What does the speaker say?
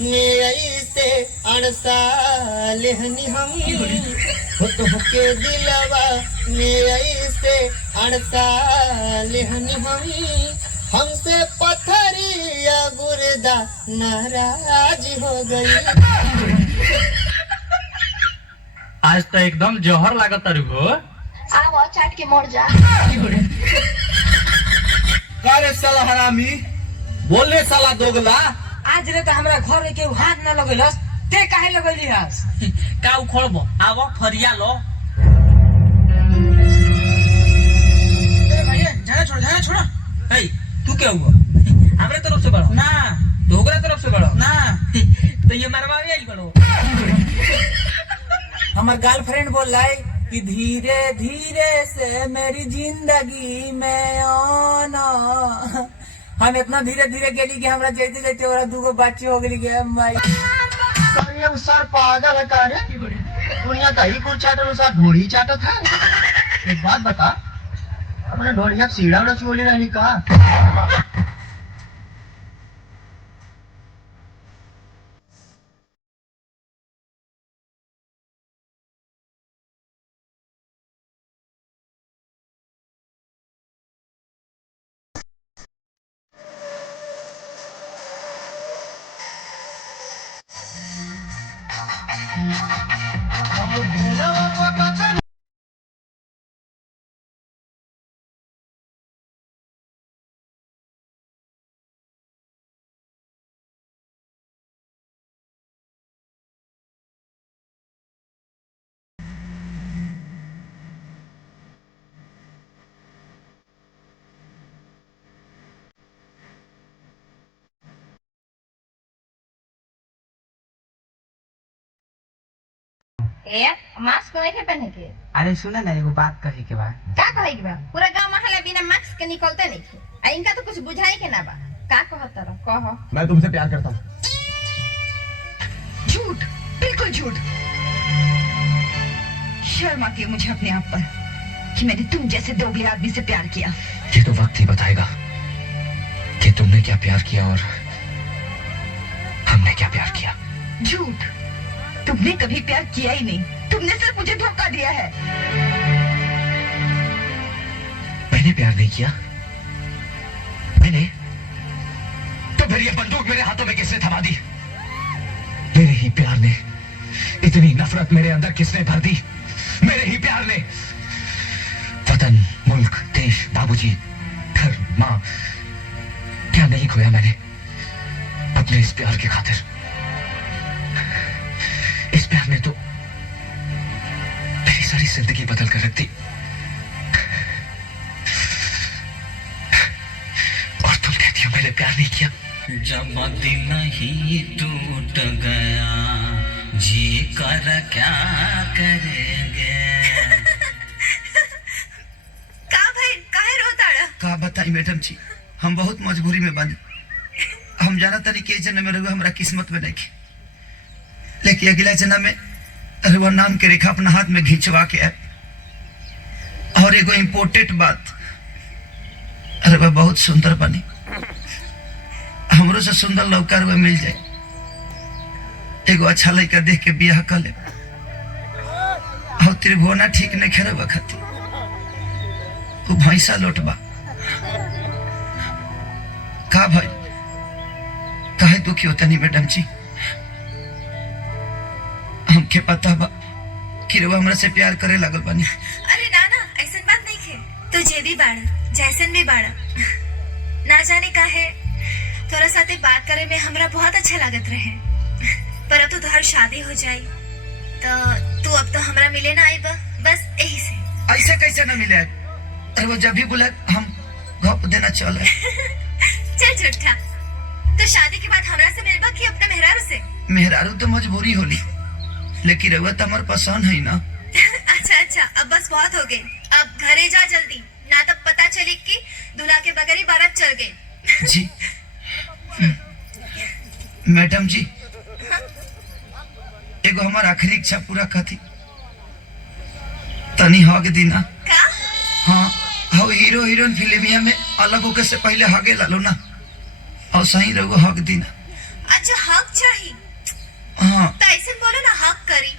में ऐसे अड़सा लेहनी हम के दिलवा में ऐसे अड़सा लेहनी हमसे पत्थरिया गुर्दा नाराज हो गई। आज तो एकदम जौहर लागत तारू हो। आओ चाट के मोड़ जा। अरे साला हरामी बोले साला दोगला। आज रे तो हमरा घर के हाथ न लगैलस ते काहे लगैली हस? का उखड़बो आवा फरिया लो। ए भैया जाना छोड़। ए तू क्या हुआ? हमरे तरफ से बढ़ो ना ढोकरा तरफ से बढ़ो ना तो ये मरवावे आई बढ़ो। हमार गर्लफ्रेंड बोल रहा है कि धीरे धीरे से मेरी जिंदगी में आना। हम इतना धीरे धीरे गेली कि हमरा जैते जैते और दूगो बच्चे हो गई के भाई। सर पागल है का रे? दुनिया का ही कुछ चाटल साथ ढोड़ी चाटत है। एक बात बता, अपने ढोड़िया सीढ़ा उड़ा चोली रही का? ए मास्क नहीं के पहने के। अरे सुना ना एगो बात कहे के बा। का कहे के बा? पूरा गांव मोहल्ला बिना मास्क के निकलते नहीं थे। आ इनका तो कुछ बुझाई के ना बा। का कहत रह? कह। मैं तुमसे प्यार करता हूँ। झूठ, बिल्कुल झूठ। शर्म आती है मुझे अपने आप पर कि मैंने तुम जैसे दोगले आदमी से प्यार किया। ये तो वक्त ही बताएगा कि तुमने क्या प्यार किया और हमने क्या प्यार किया। झूठ, तुमने कभी प्यार किया ही नहीं। तुमने सिर्फ मुझे धोखा दिया है। मैंने प्यार नहीं किया। मैंने तो फिर ये बंदूक मेरे हाथों में किसने थमा दी? मेरे ही प्यार ने। इतनी नफरत मेरे अंदर किसने भर दी? मेरे ही प्यार ने। वतन, मुल्क, देश, बाबूजी, घर, मां, क्या नहीं खोया मैंने अपने इस प्यार की खातिर। इस प्यार ने तो मेरी सारी जिंदगी बदल कर रख दी। और तुम कहती हो मैंने प्यार नहीं किया। जब दिल ही टूट गया जी कर क्या करेंगे। का भाई काहे रोता रहा? का बताई मैडम जी, हम बहुत मजबूरी में बनी। हम जाना तनी के जन्म में रहुआ हमरा किस्मत में नहीं, लेकिन अगला जन्म में रहुआ नाम के रेखा अपना हाथ में खिंचवा के आए। और एगो इम्पोर्टेंट बात, रहुआ बहुत सुंदर बनी। हमरो से सुंदर लड़का रहुआ मिल जाए, एगो अच्छा लड़का देख के बियाह कर ले। और त्रिभुवना ठीक नहीं खेरवा खाती वो भैंसा लौटबा। का भाई काहे दुखी होता नहीं मैडम जी? हमके पता बा कि रउआ हमरा से प्यार करे लागल बानी। अरे ना ऐसन बात नहीं है। तो जे भी बाड़ा जैसन भी बाड़ा, ना जाने का है तोरा साथे बात करे में हमरा बहुत अच्छा लागत रहे। पर अब तो तोहर शादी हो जाई तो तू अब तो हमरा मिले ना आई बस यही से। ऐसे कैसे न मिले? अरे वो जब भी बुला हम घोप देना चले। चल झूठा, तो शादी के बाद हमरा से मिलबा कि अपना मेहरारू से? मेहरारू तो मजबूरी होली, लेकिन रउआ तो हमार पसंद है ना। अच्छा अब बस बहुत हो गए। अब घरे जा जल्दी, ना तब पता चले कि दूल्हा के बगैर ही बारात चल गई। जी मैडम जी, एगो हमार आखिरी इच्छा पूरा कथी तनी हग दीना। का? हाँ, हाँ हीरो हीरोइन फिल्मिया में अलग होकर से पहले हगे लालो ना, और सही रहो हक दीना। अच्छा हक चाहिए। ऐसे बोलो ना हक करी